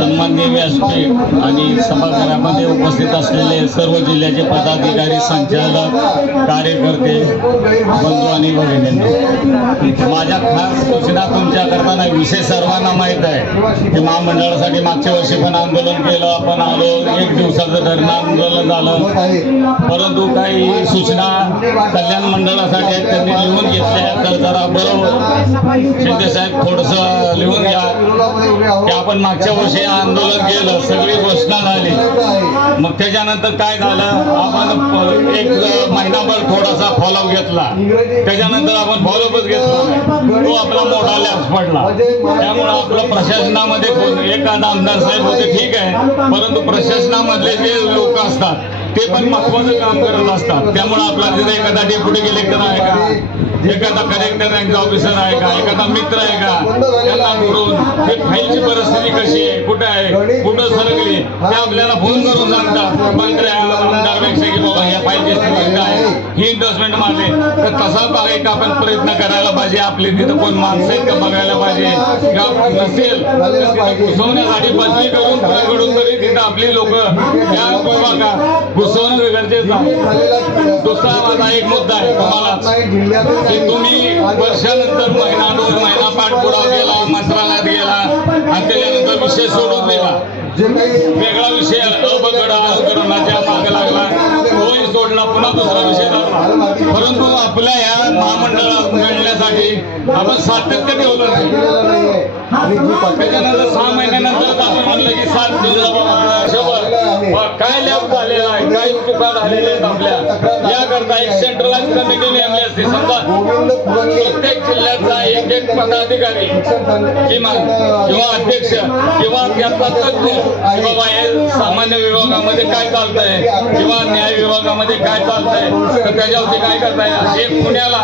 सन्माननीय व्यासपीठ आणि सभागृहामध्ये उपस्थित असलेले सर्व जिल्ह्याचे पदाधिकारी संचालक कार्यकर्ते बंधू आणि भगिनींनो माझ्या खास सूचना तुमच्याकरता नाही विषय सर्वांना माहीत आहे की महामंडळासाठी मागच्या वर्षी पण आंदोलन केलं आपण आलो एक दिवसाचं धरणं आंदोलन झालं. परंतु काही सूचना कल्याण मंडळासाठी आहेत त्यांनी लिहून घेतल्या तर जरा बरोबर हो. शिंदे साहेब थोडस लिहून घ्या. की आपण मागच्या वर्षी आंदोलन केलं सगळी घोषणा झाली. मग त्याच्यानंतर काय झालं? आपण एक महिनाभर थोडासा फॉलोअप घेतला. त्याच्यानंतर आपण फॉलोअपच घेतला तो आपला मोठा लॅप्स पडला. त्यामुळे आपलं प्रशासनामध्ये कोण एखादा आमदार साहेब होते ठीक आहे. परंतु प्रशासनामधले जे लोक असतात ते पण महत्वाचं काम करत असतात. त्यामुळे आपला तिथे एखादा डेप्युटी कलेक्टर आहे का? एखादा कलेक्टर रँक ऑफिसर आहे का? एखादा मित्र आहे का? त्यांना बोलून हे फाईलची परिस्थिती कशी आहे? कुठे आहे? कुठं सरकली? ते आपल्याला फोन करून सांगतात. मंत्री आमदारपेक्षा की बाबा या फाईलची स्थिती इन्व्हेस्टमेंट मारली तर तसा बघाय एक आपण प्रयत्न करायला पाहिजे. आपली तिथं कोण माणसं आहेत का बघायला पाहिजे. नसेल घुसवण्यासाठी बदली करून घडून तरी तिथं आपली लोक या बघा घुसवणं गरजेचं आहे दुसरा माझा एक मुद्दा आहे तुम्हाला. की तुम्ही वर्षानंतर महिना दोन महिना पाठपुरावा केला मंत्रालयात गेला आणि त्याच्यानंतर विषय सोडून दिला. वेगळा विषय असतो आंदोलनाच्या पुन्हा दुसरा विषय परंतु आपल्या या महामंडळात मिळण्यासाठी आपण सातत्य ठेवलं नाही. त्याच्यानंतर सहा महिन्यानंतर आपण म्हणलं की सात लॅब झालेला आहे. काही चुका झालेल्या आहेत आपल्या. याकरता एक सेंट्रलाइज कमिटी नेमली असते. समजा प्रत्येक जिल्ह्याचा एक एक पदाधिकारी किंवा किंवा अध्यक्ष किंवा त्याचा तज्ञ की बाबा हे सामान्य विभागामध्ये काय चालत आहे किंवा न्याय विभागामध्ये काय चालत आहे तर त्याच्यावरती काय करताय? हे पुण्याला